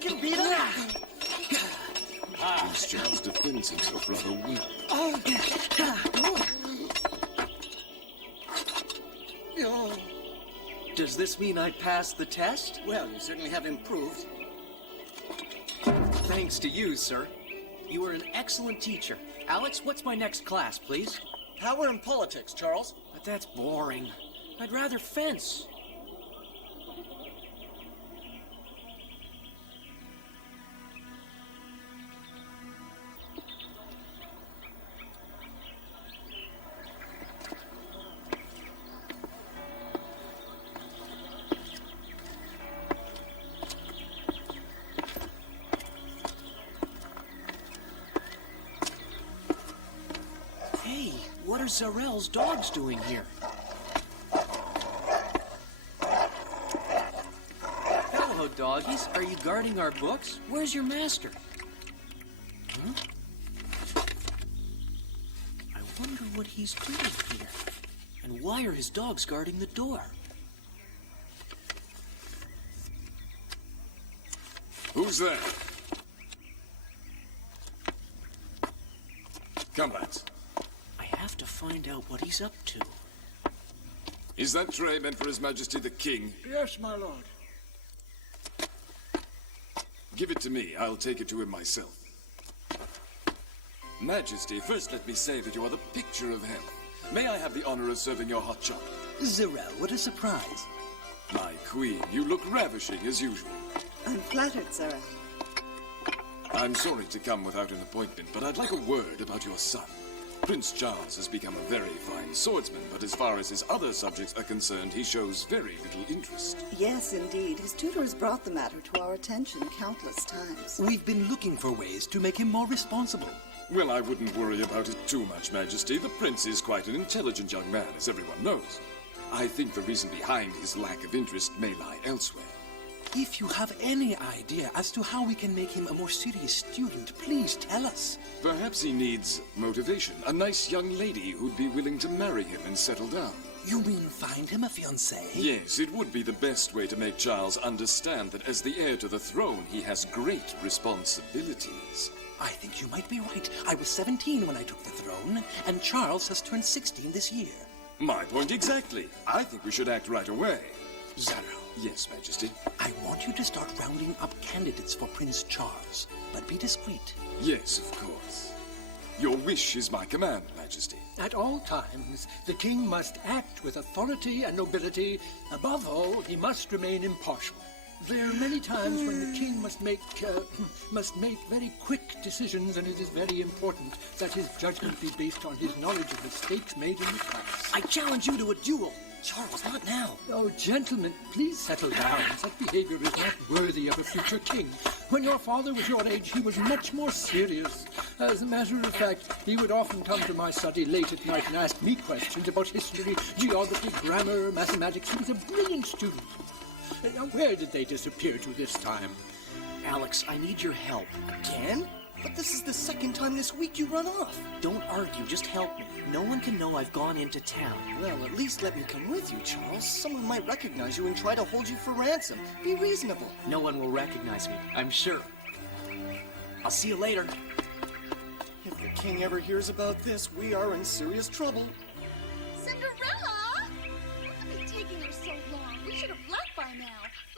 you can beat him? Prince Charles defends himself rather well. Does this mean I passed the test? Well, you certainly have improved. Thanks to you, sir. You were an excellent teacher. Alex, what's my next class, please? Power and politics, Charles. But that's boring. I'd rather fence. Hey, what are Zarel's dogs doing here? Hello, doggies. Are you guarding our books? Where's your master? Huh? I wonder what he's doing here. And why are his dogs guarding the door? Who's there? Come, lads. I have to find out what he's up to. Is that tray meant for His Majesty the King? Yes, my lord. Give it to me. I'll take it to him myself. Majesty, first let me say that you are the picture of health. May I have the honor of serving your hot chocolate? Zarel, what a surprise. My queen, you look ravishing as usual. I'm flattered, Sarah. I'm sorry to come without an appointment, but I'd like a word about your son. Prince Charles has become a very fine swordsman, but as far as his other subjects are concerned, he shows very little interest. Yes, indeed. His tutor has brought the matter to our attention countless times. We've been looking for ways to make him more responsible. Well, I wouldn't worry about it too much, Majesty. The prince is quite an intelligent young man, as everyone knows. I think the reason behind his lack of interest may lie elsewhere. If you have any idea as to how we can make him a more serious student, please tell us. Perhaps he needs motivation. A nice young lady who'd be willing to marry him and settle down. You mean find him a fiancée? Yes, it would be the best way to make Charles understand that as the heir to the throne, he has great responsibilities. I think you might be right. I was 17 when I took the throne, and Charles has turned 16 this year. My point exactly. I think we should act right away. Zarel. Yes, Majesty. I want you to start rounding up candidates for Prince Charles, but be discreet. Yes, of course. Your wish is my command, Majesty. At all times, the king must act with authority and nobility. Above all, he must remain impartial. There are many times when the king must make very quick decisions, and it is very important that his judgment be based on his knowledge of mistakes made in the past. I challenge you to a duel. Charles, not now. Oh, gentlemen, please settle down. Such behavior is not worthy of a future king. When your father was your age, he was much more serious. As a matter of fact, he would often come to my study late at night and ask me questions about history, geography, grammar, mathematics. He was a brilliant student. Now, where did they disappear to this time? Alex, I need your help. Again? But this is the second time this week you run off. Don't argue, just help me. No one can know I've gone into town. Well, at least let me come with you, Charles. Someone might recognize you and try to hold you for ransom. Be reasonable. No one will recognize me, I'm sure. I'll see you later. If the king ever hears about this, we are in serious trouble. Cinderella! Why are you taking her so long? We should have left by now.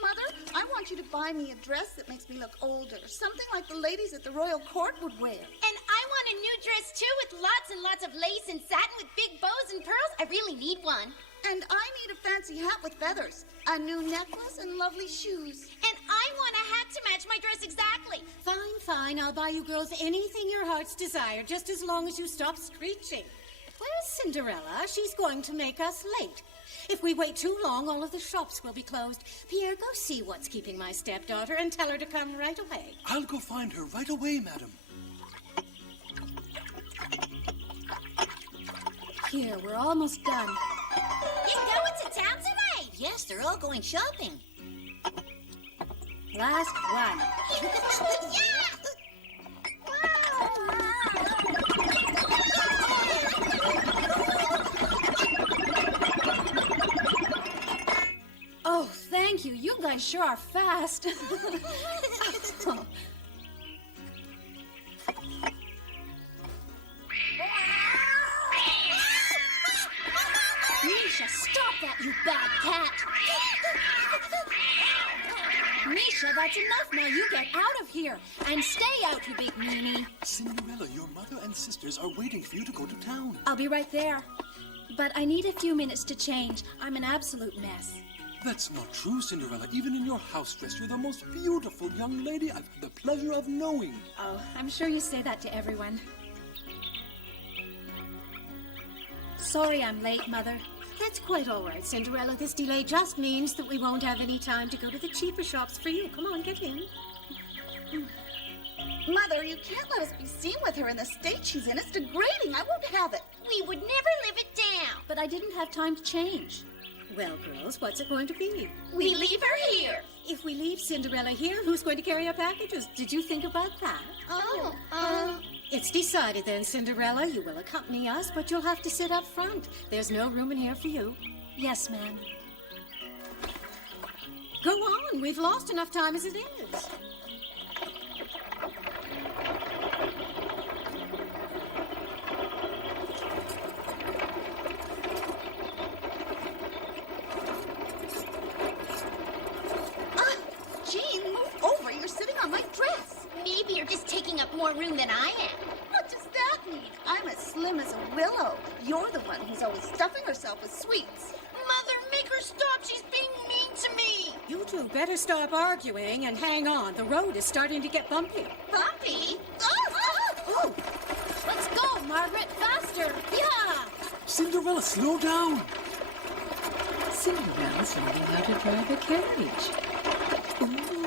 Mother, I want you to buy me a dress that makes me look older. Something like the ladies at the royal court would wear. And I want a new dress, too, with lots and lots of lace and satin with big bows and pearls. I really need one. And I need a fancy hat with feathers, a new necklace, and lovely shoes. And I want a hat to match my dress exactly. Fine, fine. I'll buy you girls anything your hearts desire, just as long as you stop screeching. Where's Cinderella? She's going to make us late. If we wait too long, all of the shops will be closed. Pierre, go see what's keeping my stepdaughter and tell her to come right away. I'll go find her right away, madam. Here, we're almost done. You going to town today? Yes, they're all going shopping. Last one. Yeah! Oh, thank you. You guys guys sure are fast. Misha, stop that, you bad cat! Misha, that's enough now. You get out of here. And stay out, you big meanie. Cinderella, your mother and sisters are waiting for you to go to town. I'll be right there. But I need a few minutes to change. I'm an absolute mess. That's not true, Cinderella. Even in your house dress, you're the most beautiful young lady I've had the pleasure of knowing. Oh, I'm sure you say that to everyone. Sorry I'm late, Mother. That's quite all right, Cinderella. This delay just means that we won't have any time to go to the cheaper shops for you. Come on, get in. Mother, you can't let us be seen with her in the state she's in. It's degrading. I won't have it. We would never live it down. But I didn't have time to change. Well, girls, what's it going to be? We leave her here. If we leave Cinderella here, who's going to carry our packages? Did you think about that? It's decided then, Cinderella. You will accompany us, but you'll have to sit up front. There's no room in here for you. Yes, ma'am. Go on. We've lost enough time as it is. Jean, move over. You're sitting on my dress. Maybe you're just taking up more room than I am. What does that mean? I'm as slim as a willow. You're the one who's always stuffing herself with sweets. Mother, make her stop. She's being mean to me. You two better stop arguing and hang on. The road is starting to get bumpy. Bumpy? Oh! Let's go, Margaret. Faster. Yeah! Cinderella, slow down. Cinderella's learning how to drive a carriage. Ooh.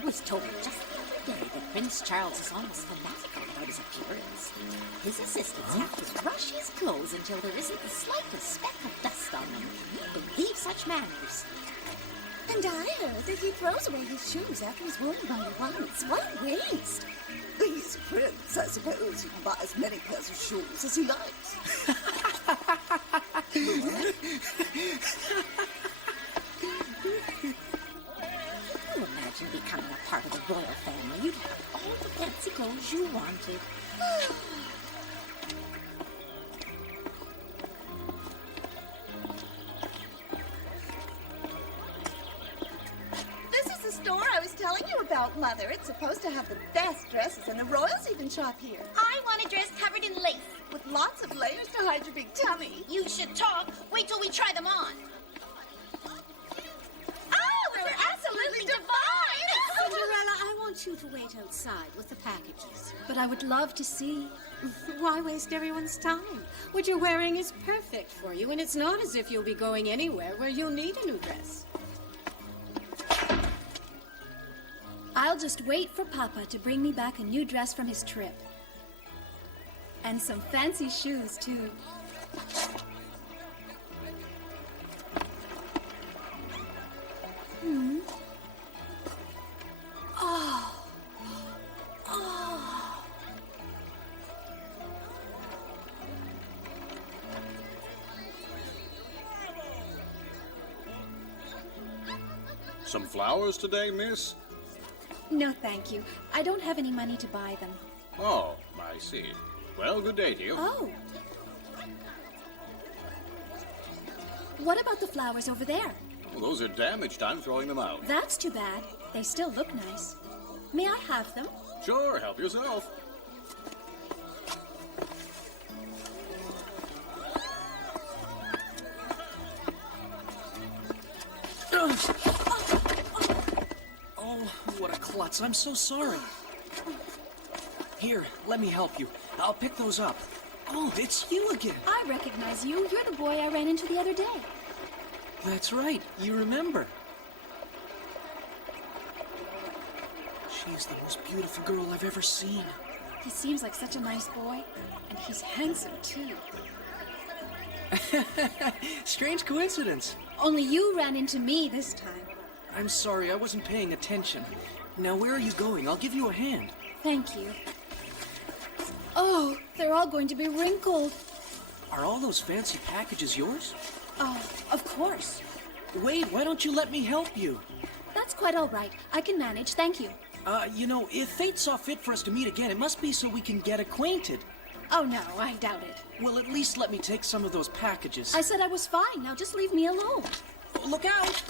I was told just the other day that Prince Charles is almost fanatical about his appearance. His assistants have to brush his clothes until there isn't the slightest speck of dust on them. Can you believe such manners? And I heard that he throws away his shoes after he's worn them only once. What a waste! He's a prince. I suppose he can buy as many pairs of shoes as he likes. You imagine becoming a part of the royal family. You'd have all the fancy clothes you wanted. This is the store I was telling you about, Mother. It's supposed to have the best dresses, and the royals even shop here. I want a dress covered in lace. With lots of layers to hide your big tummy. You should talk. Wait till we try them on. Oh, they're absolutely divine! Cinderella, I want you to wait outside with the packages. But I would love to see. Why waste everyone's time? What you're wearing is perfect for you, and it's not as if you'll be going anywhere where you'll need a new dress. I'll just wait for Papa to bring me back a new dress from his trip. And some fancy shoes, too. Oh. Oh. Some flowers today, miss? No, thank you. I don't have any money to buy them. Oh, I see. Well, good day to you. Oh. What about the flowers over there? Well, those are damaged. I'm throwing them out. That's too bad. They still look nice. May I have them? Sure, help yourself. Oh, what a klutz. I'm so sorry. Here, let me help you. I'll pick those up. Oh, it's you again. I recognize you. You're the boy I ran into the other day. That's right. You remember. She's the most beautiful girl I've ever seen. He seems like such a nice boy. And he's handsome, too. Strange coincidence. Only you ran into me this time. I'm sorry, I wasn't paying attention. Now, where are you going? I'll give you a hand. Thank you. Oh, they're all going to be wrinkled. Are all those fancy packages yours? Oh, of course. Wait, why don't you let me help you? That's quite all right. I can manage, thank you. You know, if fate saw fit for us to meet again, it must be so we can get acquainted. Oh, no, I doubt it. Well, at least let me take some of those packages. I said I was fine. Now just leave me alone. Look out!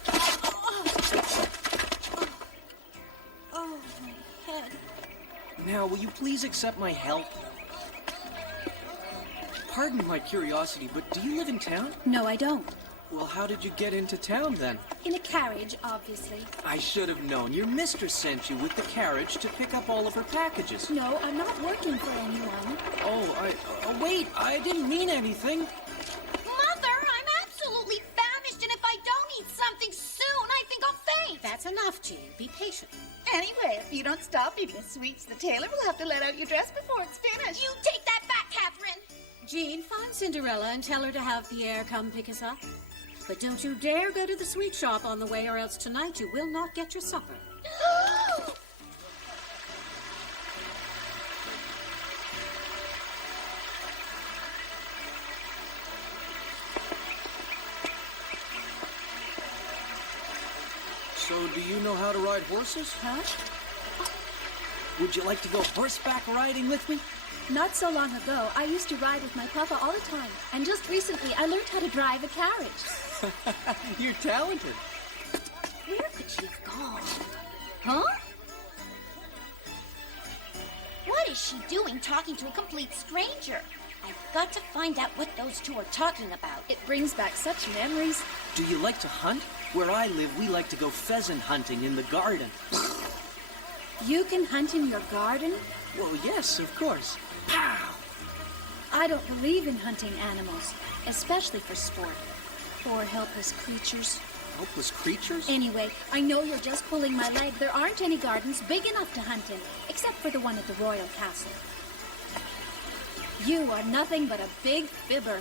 Oh, my head. Now, will you please accept my help? Pardon my curiosity, but do you live in town? No, I don't. Well, how did you get into town, then? In a carriage, obviously. I should have known. Your mistress sent you with the carriage to pick up all of her packages. No, I'm not working for anyone. Oh, wait, I didn't mean anything. Mother, I'm absolutely famished, and if I don't eat something soon, I think I'll faint. That's enough, Jean. Be patient. Anyway, if you don't stop eating sweets, the tailor will have to let out your dress before it's finished. You take that back, Catherine. Jean, find Cinderella and tell her to have Pierre come pick us up. But don't you dare go to the sweet shop on the way, or else tonight you will not get your supper. So, do you know how to ride horses? Huh? Would you like to go horseback riding with me? Not so long ago, I used to ride with my papa all the time. And just recently, I learned how to drive a carriage. You're talented. Where could she have gone? Huh? What is she doing talking to a complete stranger? I've got to find out what those two are talking about. It brings back such memories. Do you like to hunt? Where I live, we like to go pheasant hunting in the garden. You can hunt in your garden? Well, yes, of course. Pow! I don't believe in hunting animals, especially for sport. Poor helpless creatures. Helpless creatures? Anyway, I know you're just pulling my leg. There aren't any gardens big enough to hunt in, except for the one at the royal castle. You are nothing but a big fibber.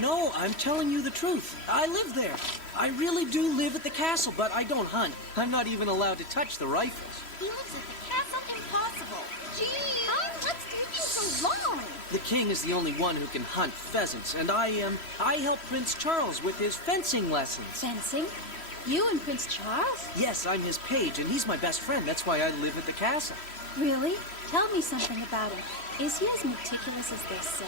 No, I'm telling you the truth. I live there. I really do live at the castle, but I don't hunt. I'm not even allowed to touch the rifles. He lives at the castle? Impossible. Gee, what's taking so long? The king is the only one who can hunt pheasants, and I help Prince Charles with his fencing lessons. Fencing? You and Prince Charles? Yes, I'm his page, and he's my best friend. That's why I live at the castle. Really? Tell me something about him. Is he as meticulous as they say?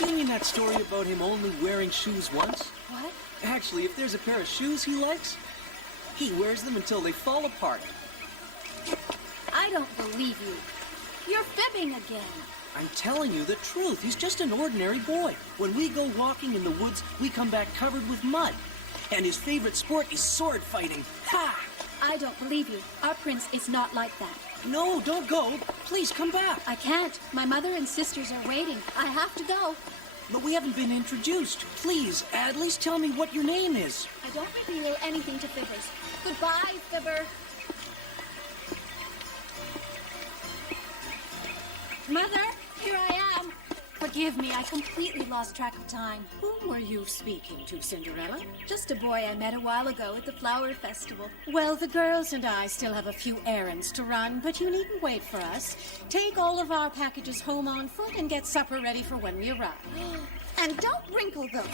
You mean that story about him only wearing shoes once? What? Actually, if there's a pair of shoes he likes, he wears them until they fall apart. I don't believe you. You're fibbing again. I'm telling you the truth. He's just an ordinary boy. When we go walking in the woods, we come back covered with mud. And his favorite sport is sword fighting. Ha! I don't believe you. Our prince is not like that. No, don't go. Please come back. I can't. My mother and sisters are waiting. I have to go. But we haven't been introduced. Please, at least tell me what your name is. I don't reveal anything to fibbers. Goodbye, fibber. Mother, here I am. Forgive me, I completely lost track of time. Whom were you speaking to, Cinderella? Just a boy I met a while ago at the flower festival. Well, the girls and I still have a few errands to run, but you needn't wait for us. Take all of our packages home on foot and get supper ready for when we arrive. And don't wrinkle them.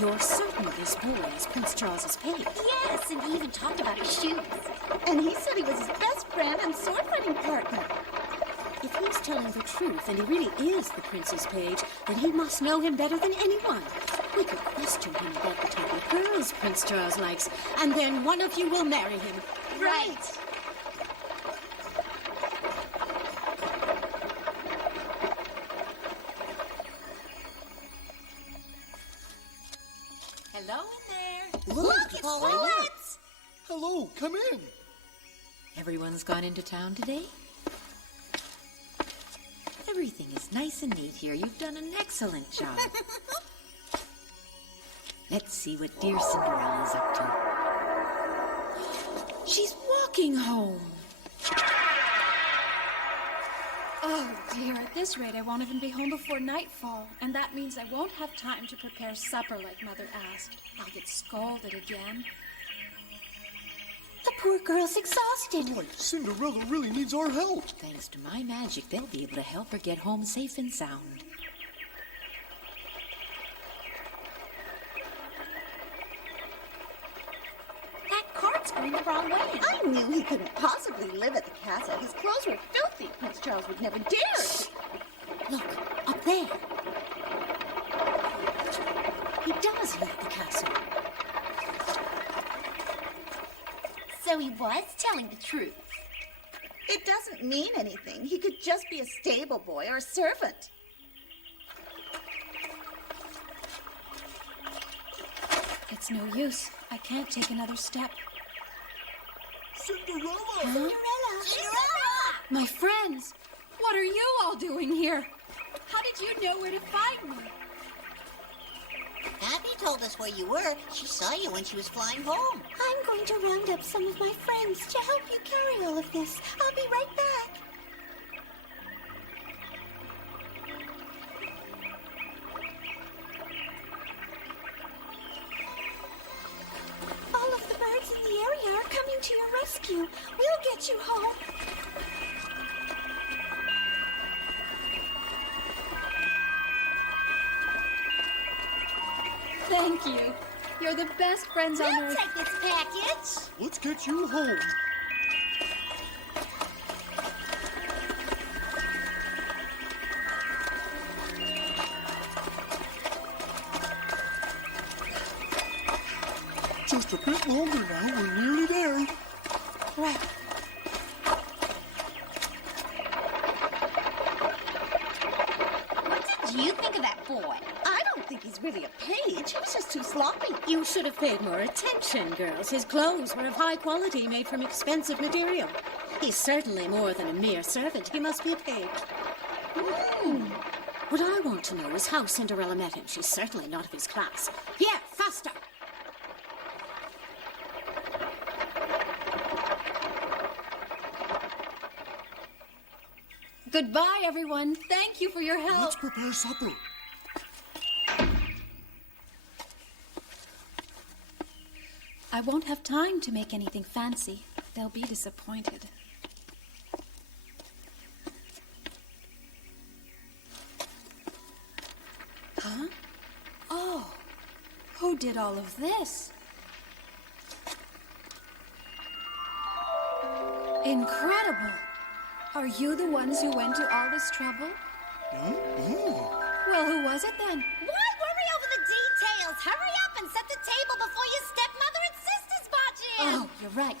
You're certain this boy is Prince Charles's page? Yes, and he even talked about his shoes. And he said he was his best friend and sword fighting partner. If he's telling the truth and he really is the prince's page, then he must know him better than anyone. We could question him about the type of girls Prince Charles likes, and then one of you will marry him. Right. Hello in there. Look, it's Paulette. Hello, come in. Everyone's gone into town today? Everything is nice and neat here. You've done an excellent job. Let's see what dear Cinderella's up to. She's walking home. Oh, dear. At this rate, I won't even be home before nightfall. And that means I won't have time to prepare supper like Mother asked. I'll get scolded again. The poor girl's exhausted. Boy, Cinderella really needs our help. Thanks to my magic, they'll be able to help her get home safe and sound. Going the wrong way. I knew he couldn't possibly live at the castle. His clothes were filthy. Prince Charles would never dare. Look, up there. He does live at the castle. So he was telling the truth. It doesn't mean anything. He could just be a stable boy or a servant. It's no use. I can't take another step. Cinderella! Huh? Cinderella! Cinderella! My friends, what are you all doing here? How did you know where to find me? Abby told us where you were. She saw you when she was flying home. I'm going to round up some of my friends to help you carry all of this. I'll be right back. All of the birds in the area are coming to your rescue. We'll get you home. Thank you. You're the best friends on We'll earth. take this package. Let's get you home. Just a bit longer now. We're nearly there. Right. What did you think of that boy? I don't think he's really a page. He was just too sloppy. You should have paid more attention, girls. His clothes were of high quality, made from expensive material. He's certainly more than a mere servant. He must be a page. What I want to know is how Cinderella met him. She's certainly not of his class. Here, faster! Goodbye, everyone. Thank you for your help. Let's prepare supper. I won't have time to make anything fancy. They'll be disappointed. Huh? Oh, who did all of this? Incredible! Are you the ones who went to all this trouble? Well, who was it then? Why worry over the details? Hurry up and set the table before your stepmother and sisters barge in. Oh, you're right.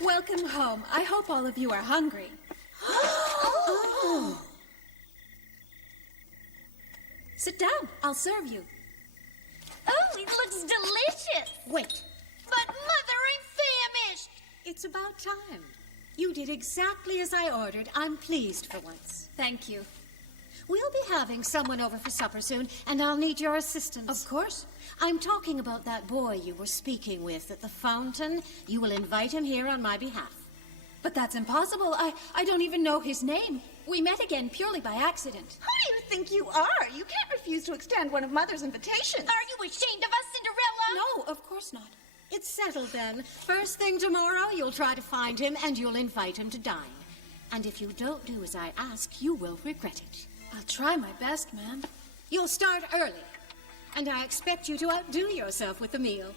Welcome home. I hope all of you are hungry. Oh. Sit down. I'll serve you. Oh, it looks delicious. Wait. But Mother, I'm famished. It's about time. You did exactly as I ordered. I'm pleased for once. Thank you. We'll be having someone over for supper soon, and I'll need your assistance. Of course. I'm talking about that boy you were speaking with at the fountain. You will invite him here on my behalf. But that's impossible. I don't even know his name. We met again purely by accident. Who do you think you are? You can't refuse to extend one of Mother's invitations. Are you ashamed of us, Cinderella? No, of course not. It's settled then. First thing tomorrow, you'll try to find him and you'll invite him to dine. And if you don't do as I ask, you will regret it. I'll try my best, ma'am. You'll start early, and I expect you to outdo yourself with the meal.